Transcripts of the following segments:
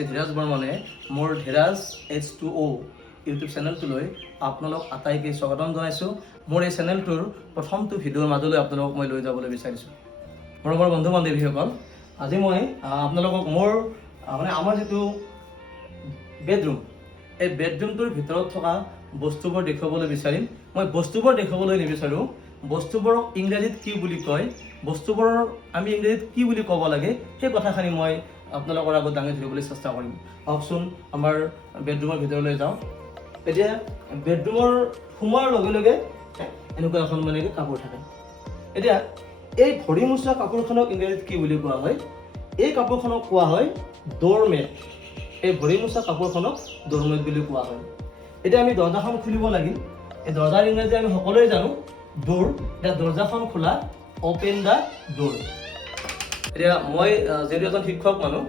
শ্ৰী ধীৰাজ বৰ্মনে মোৰ Dhiraj H2O YouTube চেনেলটোলৈ আপোনালোক আটাইকে স্বাগতম জনাইছোঁ। মোৰ এই চেনেলটোৰ প্ৰথমটো ভিডিঅ'ৰ মাজলৈ আপোনালোকক মই লৈ যাবলৈ বিচাৰিছোঁ। মৰমৰ বন্ধু বান্ধৱীসকল, আজি মই আপোনালোকক মোৰ আমাৰ যিটো বেডৰুম, এই বেডৰুমটোৰ ভিতৰত থকা বস্তুবোৰ দেখুৱাবলৈ বিচাৰিম। মই বস্তুবোৰ দেখুৱাবলৈ নিবিচাৰোঁ, বস্তুবোৰক ইংৰাজীত কি বুলি কয়, বস্তুবোৰৰ আমি ইংৰাজীত কি বুলি ক'ব লাগে, সেই কথাখিনি মই আপোনালোকৰ আগত দাঙি ধৰিবলৈ চেষ্টা কৰিম। আহকচোন আমাৰ বেডৰুমৰ ভিতৰলৈ যাওঁ। এতিয়া বেডৰুমৰ সোমোৱাৰ লগে লগে এনেকুৱা এখন কাপোৰ থাকে। এতিয়া এই ভৰি মোচা কাপোৰখনক ইংৰাজীত কি বুলি কোৱা হয়? এই কাপোৰখনক কোৱা হয় ড'ৰমেট। এই ভৰি মোচা কাপোৰখনক ড'ৰমেট বুলি কোৱা হয়। এতিয়া আমি দৰ্জাখন খুলিব লাগিল। এই দৰ্জাৰ ইংৰাজী আমি সকলোৱে জানো ড'ৰ। এতিয়া দৰ্জাখন খোলা, অপেন দ্য ড'ৰ। এতিয়া মই যিহেতু এজন শিক্ষক মানুহ,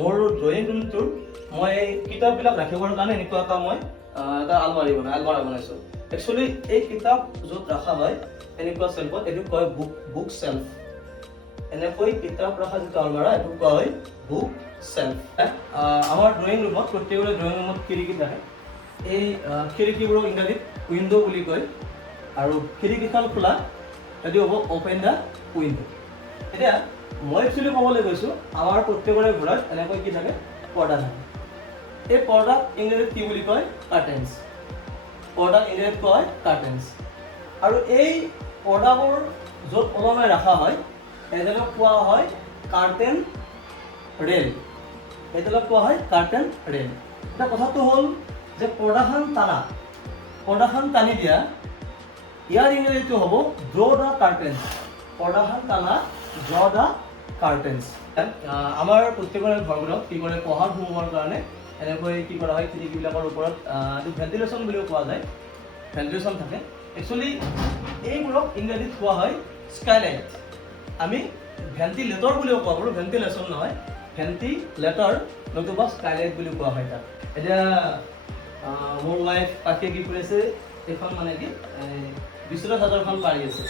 মোৰ ড্ৰয়িং ৰুমটোৰ মই কিতাপবিলাক ৰাখিবৰ কাৰণে এনেকুৱা এটা মই এটা আলমাৰা বনাইছোঁ। একচুৱেলি এই কিতাপ য'ত ৰখা হয় এনেকুৱা চেল্ফত, এইটো কয় বুক চেল্ফ। এনেকৈ কিতাপ ৰখা যিটো আলমাৰা, এইটো কোৱা হয় বুক চেল্ফ। আমাৰ ড্ৰয়িং ৰুমত, প্ৰত্যেকৰে ড্ৰয়িং ৰুমত খিৰিকী থাকে। এই খিৰিকীবোৰক ইংৰাজীত উইণ্ড' বুলি কয়, আৰু খিৰিকীখন খোলা সেইটো হ'ব অপেন দ্য উইণ্ড'। এতিয়া মই একচুৱেলি ক'বলৈ গৈছোঁ, আমাৰ প্ৰত্যেকৰে ঘৰত এনেকৈ কি থাকে? পৰ্দা থাকে। এই পৰ্দাক ইংৰাজীত কি বুলি কয়? কাৰ্টেন্স। পৰ্দাক ইংৰাজীত কয় কাৰ্টেন্স। আৰু এই পৰ্দাবোৰ য'ত ওলমাই ৰখা হয় এইডালক কোৱা হয় কাৰ্টেন ৰেল। এইডালক কোৱা হয় কাৰ্টেন ৰেল। এটা কথাটো হ'ল যে পৰ্দাখন টানি দিয়া, ইয়াৰ ইংৰাজীটো হ'ব ড্ৰ দ্য কাৰ্টেন্স। পৰ্দাখন টানা, ড্ৰ দ্য কাৰ্টেন্স। আমাৰ প্ৰত্যেকৰে ঘৰবোৰত কি কৰে? পঢ়াৰ সোমোৱাৰ কাৰণে এনেকৈ কি কৰা হয়? খিৰিকীবিলাকৰ ওপৰত এইটো ভেণ্টিলেশ্যন বুলিও কোৱা যায়, ভেণ্টিলেশ্যন থাকে। একচুৱেলি এইবোৰক ইংৰাজীত কোৱা হয় স্কাইলাইট। আমি ভেণ্টিলেটৰ বুলিও কোৱা পাৰোঁ, ভেণ্টিলেশ্যন নহয়, ভেণ্টিলেটৰ নতুবা স্কাইলাইট বুলি কোৱা হয় তাক। এতিয়া মোৰ ৱাইফ পাখিয়ে কি কৰিছে? এইখন কি বিচনা চাদৰখন পাৰি আছে।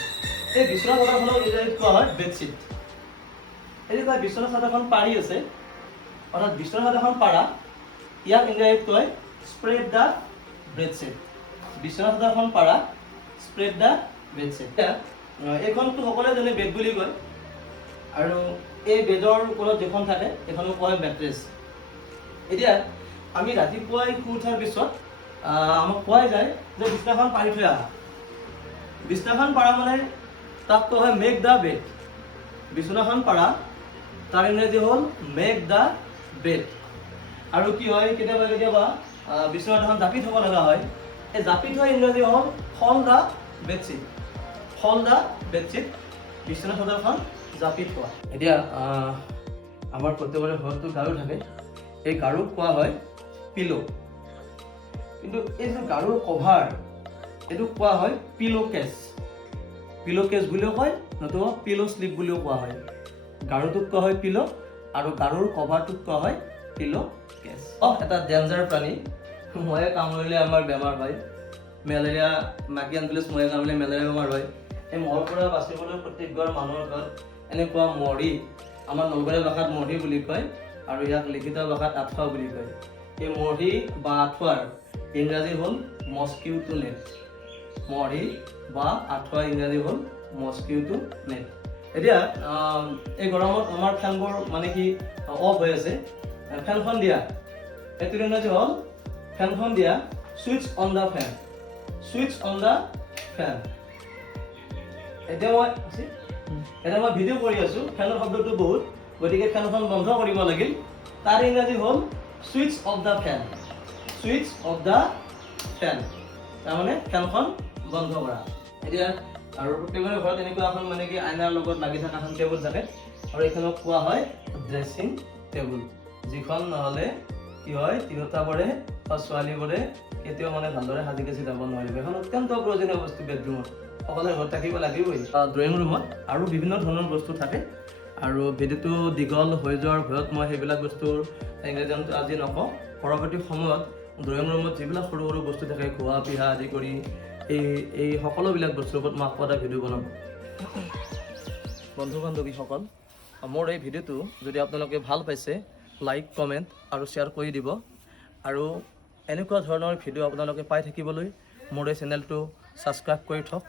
এই বিচনা চাদৰখনক ইংৰাজীত কোৱা হয় বেডশ্বীট। এই যে তাই বিচনা চাদৰখন পাৰি আছে, অৰ্থাৎ বিচনা চাদৰখন পাৰা, ইয়াক ইংৰাজীত কয় স্প্ৰেড দ্য বেডশ্বীট। বিচনা চাদৰখন পাৰা, স্প্ৰেড দ্য বেডশ্বীট। এইখনতো সকলোৱে জানে বেড বুলি কয়, আৰু এই বেডৰ ওপৰত যিখন থাকে এইখনক কোৱা হয় মেট্ৰেছ। এতিয়া আমি ৰাতিপুৱাই শুই উঠাৰ পিছত আমাক কোৱা যায় যে বিচনাখন পাৰি থৈ আহা। বিচনাখন পাৰা তাক কোৱা হয় মেক দ্য বেড। বিচনাখন পাৰা, তাৰ ইংৰাজী হ'ল মেক দ্য বেড। আৰু কি হয়, কেতিয়াবা বিচনাখন জাপি থ'ব লগা হয়। এই জাপি থোৱা ইংৰাজী হ'ল fold the bedsheet. Fold the bedsheet, বিচনা চাদৰখন জাপি থোৱা। এতিয়া আমাৰ প্ৰত্যেকৰে ঘৰতো গাৰু থাকে। এই গাৰুক কোৱা হয় পিলো। কিন্তু এই যে গাৰুৰ কভাৰ, এইটোক কোৱা হয় পিলো কেছ। পিলো কেছ বুলিও কয়, নতুবা পিলো শ্লিপ বুলিও কোৱা হয়। গাৰুটোক কোৱা হয় পিলো, আৰু গাৰুৰ কভাৰটোক কোৱা হয় পিলো কেছ। এটা ডেঞ্জাৰ প্ৰাণী, মহে কামুৰিলে আমাৰ বেমাৰ হয়। মেলেৰিয়া, মাকি এনফিলিছ মহে কামুৰিলে মেলেৰিয়া বেমাৰ হয়। এই মহৰ পৰা বাচিবলৈ প্ৰত্যেক ঘৰ মানুহৰ ঘৰত এনেকুৱা মহৰি, আমাৰ নলবাৰী ভাষাত মহৰি বুলি কয়, আৰু ইয়াক লিখিত ভাষাত আঁঠুৱা বুলি কয়। এই মহৰি বা আঁঠুৱাৰ ইংৰাজী হ'ল মস্কিউটো নেট। মহৰি বা আঁঠুৱা ইংৰাজী হ'ল মস্কিউটো নেট। এতিয়া এই গৰমত আমাৰ ফেনবোৰ অফ হৈ আছে। ফেনখন দিয়া, এইটোৰ ইংৰাজী হ'ল ফেনখন দিয়া, switch on the fan. Switch on the fan. এতিয়া মই ভিডিঅ' কৰি আছোঁ, ফেনৰ শব্দটো বহুত, গতিকে ফেনখন বন্ধ কৰিব লাগিল। তাৰ ইংৰাজী হ'ল switch off the fan. Switch off the fan, তাৰমানে ফেনখন বন্ধ কৰা। এতিয়া আৰু প্ৰত্যেকৰে ঘৰত এনেকুৱা এখন আইনাৰ লগত লাগি থকা এখন টেবুল থাকে, আৰু এইখনক কোৱা হয় ড্ৰেছিং টেবুল। যিখন নহ'লে কি হয়, তিৰোতাবোৰে বা ছোৱালীবোৰে কেতিয়াও ভালদৰে সাজি কাচি যাব নোৱাৰিব। এখন অত্যন্ত প্ৰয়োজনীয় বস্তু বেডৰুমত, সকলোৰে ঘৰত থাকিব লাগিবই। ড্ৰয়িং ৰুমত আৰু বিভিন্ন ধৰণৰ বস্তু থাকে, আৰু ভিডিঅ'টো দীঘল হৈ যোৱাৰ ভয়ত মই সেইবিলাক বস্তুৰ ইংৰাজী আজি নকওঁ। পৰৱৰ্তী সময়ত ড্ৰয়িং ৰুমত যিবিলাক সৰু সৰু বস্তু থাকে, খোৱা পিহা আদি কৰি এই সকলোবিলাক বস্তুৰ ওপৰত মই আকৌ এটা ভিডিঅ' বনাম। বন্ধু বান্ধৱীসকল, মোৰ এই ভিডিঅ'টো যদি আপোনালোকে ভাল পাইছে, লাইক কমেণ্ট আৰু শ্বেয়াৰ কৰি দিব আৰু এনেকুৱা ধৰণৰ ভিডিঅ' আপোনালোকে পাই থাকিবলৈ মোৰ এই চেনেলটো ছাবস্ক্ৰাইব কৰি থওক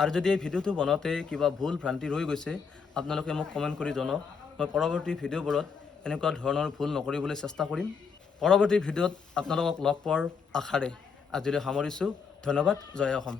আৰু যদি এই ভিডিঅ'টো বনাওঁতে কিবা ভুল ভ্ৰান্তি ৰৈ গৈছে আপোনালোকে মোক কমেণ্ট কৰি জনাওক মই পৰৱৰ্তী ভিডিঅ'বোৰত এনেকুৱা ধৰণৰ ভুল নকৰিবলৈ চেষ্টা কৰিম পৰৱৰ্তী ভিডিঅ'ত আপোনালোকক লগ পোৱাৰ আশাৰে আজিলৈ সামৰিছোঁ ধন্যবাদ জয় অসম